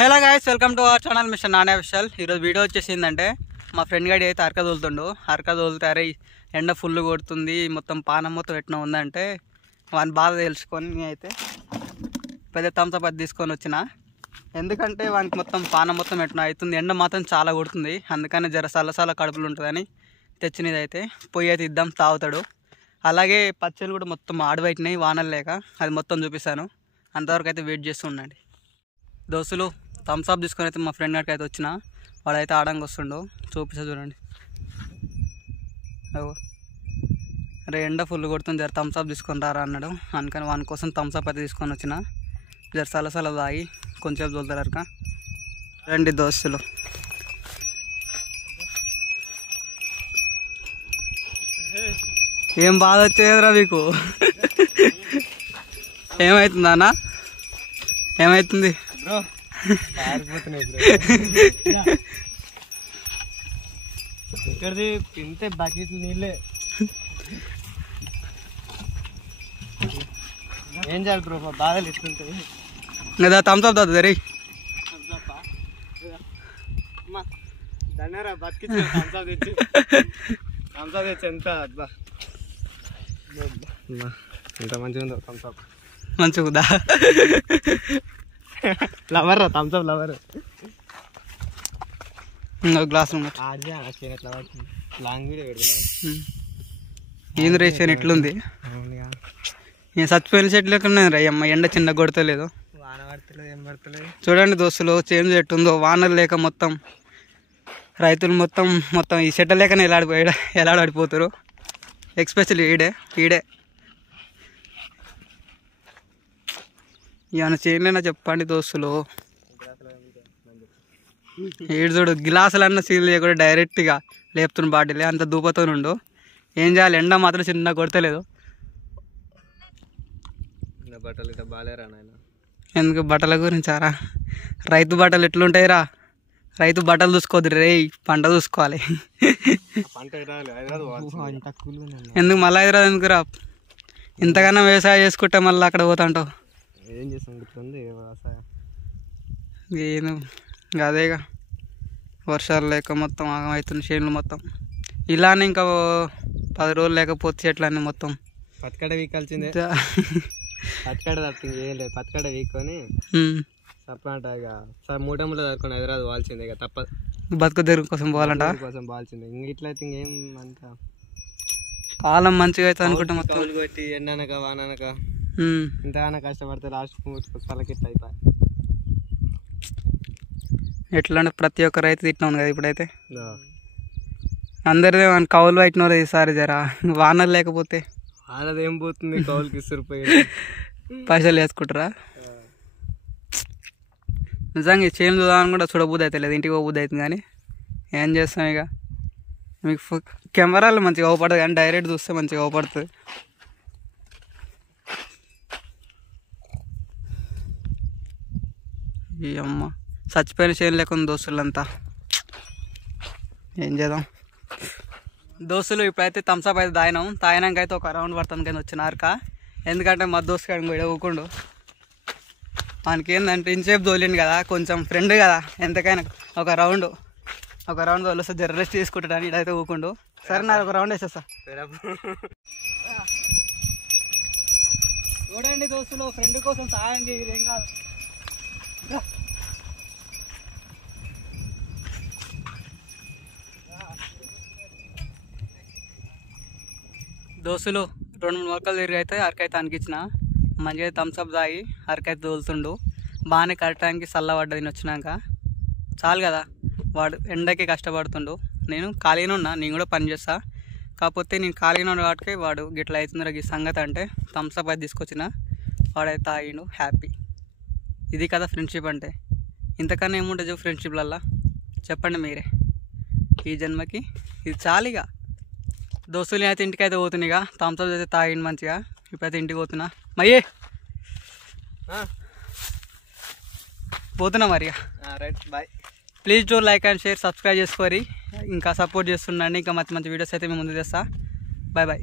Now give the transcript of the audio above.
Hello guys, welcome to our channel mister Nani official. ఈరోజు video వచ్చేసి ఏంటంటే మా ఫ్రెండ్ గాడి అయితే అరక తోలుతుండు. అరక తోలుతారే ఎండ ఫుల్ కొడుతుంది, మొత్తం పానం మొత్తం ఎట్లా ఉందంటే వాని బాధ తెలుసుకొని అయితే పెద్ద థమ్స్అప్ అది తీసుకొని వచ్చిన. ఎందుకంటే వానికి మొత్తం పానం మొత్తం ఎట్లా అవుతుంది, ఎండ మాత్రం చాలా కొడుతుంది. అందుకని జర సల్లసాల కడుపులు ఉంటుందని తెచ్చినది. అయితే పొయ్యి అయితే ఇద్దాం, తాగుతాడు. అలాగే పచ్చళ్ళు కూడా మొత్తం ఆడబెట్టినాయి వానలు లేక, అది మొత్తం చూపిస్తాను. అంతవరకు అయితే వెయిట్ చేస్తూ ఉండండి దోస్తులు. థమ్స్అప్ తీసుకొని అయితే మా ఫ్రెండ్ గారికి అయితే వచ్చిన, వాడైతే ఆడంగా వస్తుండో చూపిస్తా చూడండి. అరే ఎండ ఫుల్ కొడుతుంది, జర థమ్స్అప్ తీసుకొని రారా అన్నాడు. అందుకని వాని కోసం థమ్స్అప్ అయితే తీసుకొని వచ్చిన. జర సలసల తాగి కొంచెం తోలుతారు అరక. రండి దోస్తులు. ఏం బాధ వచ్చేదిరా మీకు? ఏమవుతుందా అన్న? ఏమవుతుంది? ఇక్కడిది తింటే బకెట్ నీళ్ళే. ఏం చేయాలి బ్రో, బాధలు ఇస్తుంటాయి కదా. థమ్స్అప్ తాగుతుంది రే. ధన్యరా బతికించి థమ్స్అప్ తెచ్చి ఎంత అబ్బా ఎంత మంచిగా ఉందో థమ్స్అప్. మంచిగా lover Thums Up lover. Glass long video పెడుతున్నా. ఏంది రేషన్ ఎట్లుంది? నేను చచ్చిపోయిన చెట్లు ఉన్నాయి రా అమ్మ. ఎండ చిన్న కొడతలేదు, వాన పడతలేదు, ఏం పడతలేదు. చూడండి దోస్తులు, చేంజ్ ఎట్టుందో. వానలు లేక మొత్తం రైతులు మొత్తం ఈ చెట్ల లేకనే ఎలాడిపోతారు. ఎక్స్పెషల్లీ ఈడే ఏమైనా చేయలేనా చెప్పండి దోస్తులు. ఏడు చూడు, గ్లాసులన్నా సీల్ చేయకుండా డైరెక్ట్గా లేపుతున్న బాటిలే, అంత దూపతో నుండు. ఏం చేయాలి, ఎండ మాత్రం చిన్న కొడతలేదు. బట్టలు ఇట్లా బాగాలేరా నాయన? ఎందుకు బట్టల గురించారా? రైతు బట్టలు ఎట్లుంటాయిరా? రైతు బట్టలు చూసుకోవద్దు రే, పంట చూసుకోవాలి. ఎందుకు మళ్ళీ హైదరాబాద్ ఎందుకురా? ఇంతకన్నా వ్యవసాయం చేసుకుంటే మళ్ళీ అక్కడ పోతాంటావు. ఏం చేస్తాం, వ్యవసాయం నేను అదేగా, వర్షాలు లేక మొత్తం ఆగమవుతుంది చేనులు మొత్తం. ఇలానే ఇంకా 10 రోజులు లేకపోతే చెట్లన్నీ మొత్తం పచ్చకడ వీకాల్సిందే. పచ్చకడ తప్ప ఏం లేదు, పచ్చకడ వీక్కొని సపరేట్ ఇక మూటములో దొరుకుని హైదరాబాద్ పోవాల్సిందే. ఇక తప్పదు, బతుకు తెరుగు కోసం పోవాలంట. కోసం పోవాల్సిందే. ఇంక ఇట్లయితే ఇంకేం అంత కాలం మంచిగా అవుతుంది అనుకుంటా. మొత్తం కొట్టి ఎండనక వాననక ఇంతగానో కష్టపడితే లాస్ట్ పలకి ఇట్లా అయిపోయి. ఎట్లా అంటే ప్రతి ఒక్క రైతు తిట్టినాను కదా ఇప్పుడైతే. అందరిదే మన కౌలు పెట్టినారు ఈసారి. జరా వానలు లేకపోతే వాళ్ళది ఏం పోతుంది, కౌలుకి ఇసురుపోయి పైసలు వేసుకుంటారా? నిజంగా ఈ చేను చూద్దామని కూడా చూడబుద్ధి అయితే లేదు, ఇంటికి పోబుద్ధి అవుతుంది. కానీ ఏం చేస్తాం ఇక. మీకు కెమెరాలు మంచిగా అవపడుతుంది, కానీ డైరెక్ట్ చూస్తే మంచిగా అవపడుతుంది. ఈ అమ్మ చచ్చిపోయిన చేను లేకుండా దోస్తులంతా. ఏం చేద్దాం దోస్తులు. ఇప్పుడైతే థమ్స్అప్ అయితే తాగినాక అయితే ఒక రౌండ్ పడతాం కింద వచ్చిన అరక. ఎందుకంటే మా దోస్తు కాడికి కూడా ఊకుండు. మనకి ఏంటంటే ఇంచేపు తోలిండు కదా, కొంచెం ఫ్రెండ్ కదా, ఎంతకైనా ఒక రౌండ్ తోలిస్తే జర రెస్ట్ తీసుకుంటాడని ఇడైతే ఊకుండు. సరే నాకు ఒక రౌండ్ వేసేస్తా. చూడండి దోస్తులు, ఫ్రెండ్ కోసం తాగండి, ఇదేం కాదు. దోస్తులు 2-3 మొక్కలు తిరిగి అయితే అరకైతే అనిపించిన. మంచిగా థమ్స్అప్ తాగి అరకైతే తోలుతుండు. బాగానే కరెక్ట్ టైంకి చల్లబడ్డది వచ్చినాక. చాలు కదా, వాడు ఎండకి కష్టపడుతుండు. నేను ఖాళీగా ఉన్నా, నేను కూడా పని చేస్తా. కాకపోతే నేను ఖాళీగా ఉన్న వాటికి వాడు గిట్లా అవుతుందిరా ఈ సంగతి అంటే థమ్స్అప్ అయితే తీసుకొచ్చిన. వాడైతే తాగిండు, హ్యాపీ. ఇది కదా ఫ్రెండ్షిప్ అంటే. ఇంతకన్నా ఏముంటుంది ఫ్రెండ్షిప్లల్లా చెప్పండి మీరే. ఈ జన్మకి ఇది చాలుగా. దోస్తులు అయితే ఇంటికి అయితే పోతున్నాయిగా. థమ్స్అప్ అయితే తాగిండు మంచిగా. ఇప్పుడైతే ఇంటికి పోతున్నా. మయ్యే పోతున్నా మరి. Right, bye. Please do like and share, subscribe చేసుకోరి. ఇంకా సపోర్ట్ చేస్తుండండి. ఇంకా మంచి వీడియోస్ అయితే మేము ముందు చేస్తా. Bye bye.